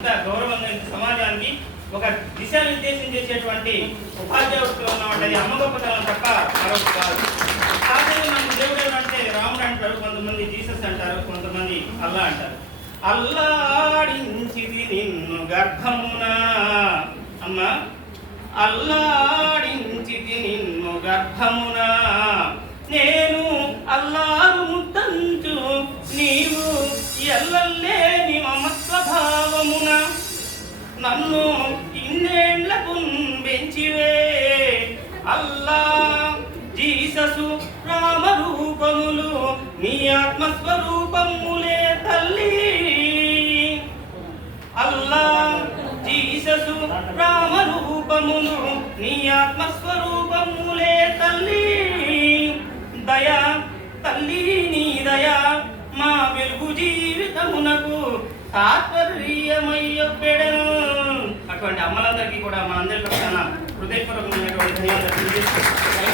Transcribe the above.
గౌరవంగా సమాజానికి ఒక దిశానిర్దేశం చేసేటువంటి ఉపాధ్యాయులు ఉన్నటువంటి అది అమ్మ గొప్పతనం తప్ప మరొక కాదు. సాధారణంగా మనకు దేవుడు అంటే రాముడు అంటారు కొంతమంది జీసస్ అంటారు కొంతమంది అల్లా అంటారు. అల్లాడించిది నిన్ను గర్భమున. అమ్మ అల్లాడించిది నిన్ను గర్భమున. నేను అల్లారు ముద్దంచు నీవు ఎల్లల్లే నన్ను ఇన్నేళ్ళకు పెంచివే అల్లా జీససు రామరూపములు నీ ఆత్మస్వరూపములే తల్లి. అల్లా జీససు రామరూపములు నీ ఆత్మస్వరూపములే తల్లి. దయా తల్లి నీ దయా మా వెలుగు జీవితమునకు తాత్పర్యమయ్యొప్పెడను అటువంటి అమ్మలందరికీ కూడా మనందరికీ పక్షాన హృదయపూర్వకమైనటువంటి ధన్యవాదాలు తెలియజేస్తూ